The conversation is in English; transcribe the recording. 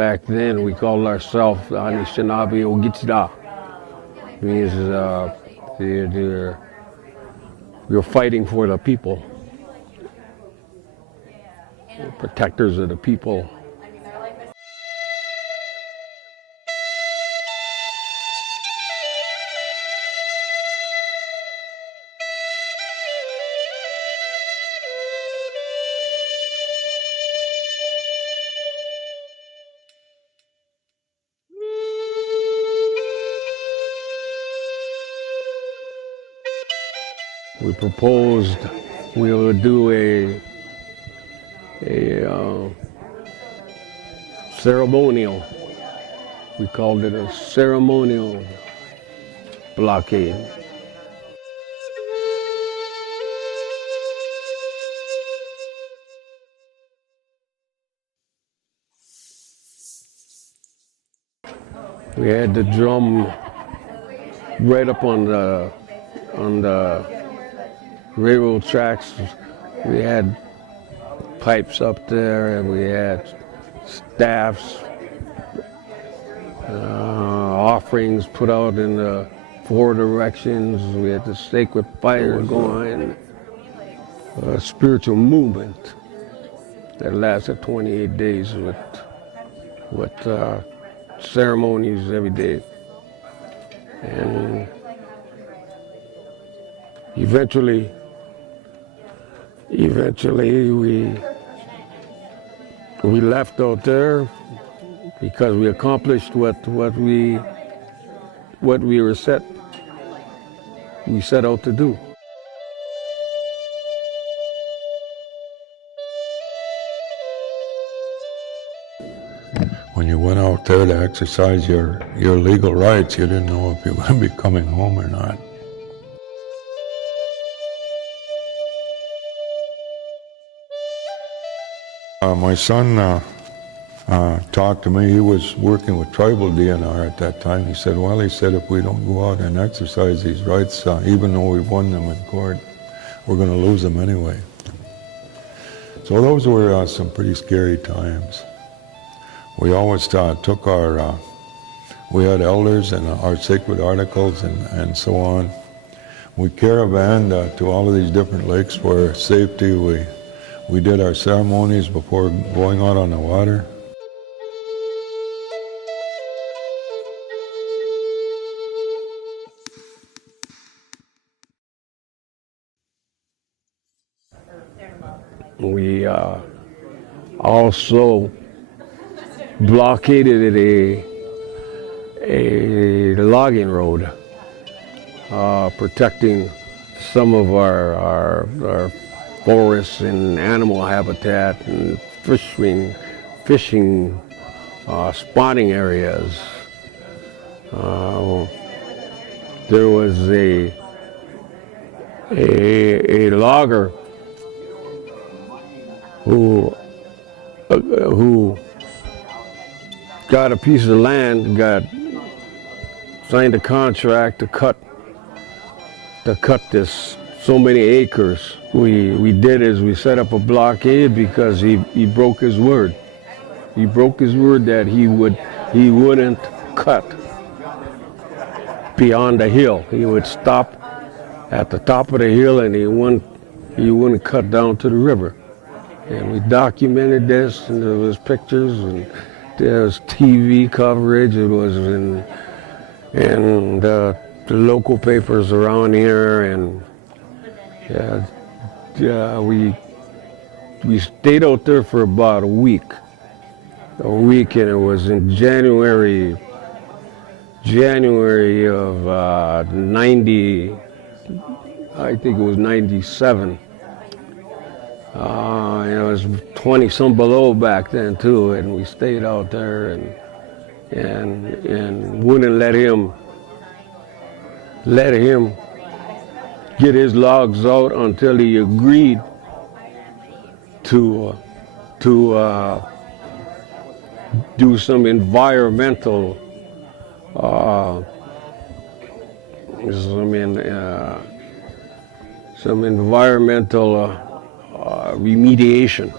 back then we called ourselves Anishinaabe Ogitsida. Means you're fighting for the people, protectors of the people. We proposed we would do a ceremonial. We called it a ceremonial blockade. We had the drum right up on the railroad tracks. We had pipes up there, and we had staffs, offerings put out in the four directions. We had the sacred fire going, a spiritual movement that lasted 28 days with ceremonies every day. And eventually we left out there because we accomplished what we set out to do. When you went out there to exercise your legal rights, you didn't know if you were going to be coming home or not. My son talked to me. He was working with tribal DNR at that time. He said, well, if we don't go out and exercise these rights, even though we've won them in court, we're going to lose them anyway. So those were some pretty scary times. We always took we had elders and our sacred articles and so on. We caravanned to all of these different lakes for safety. We did our ceremonies before going out on the water. We also blockaded a logging road, protecting some of our forests and animal habitat and fishing spawning areas. There was a logger who got a piece of land, signed a contract to cut this so many acres. We did is we set up a blockade because he broke his word. He broke his word that he wouldn't cut beyond the hill. He would stop at the top of the hill and he wouldn't cut down to the river. And we documented this, and there was pictures and there was TV coverage. It was in the local papers around here, and we stayed out there for about a week, and it was in January of 90, I think it was 97. It was 20 some below back then too, and we stayed out there and wouldn't let him get his logs out until he agreed to do some environmental remediation.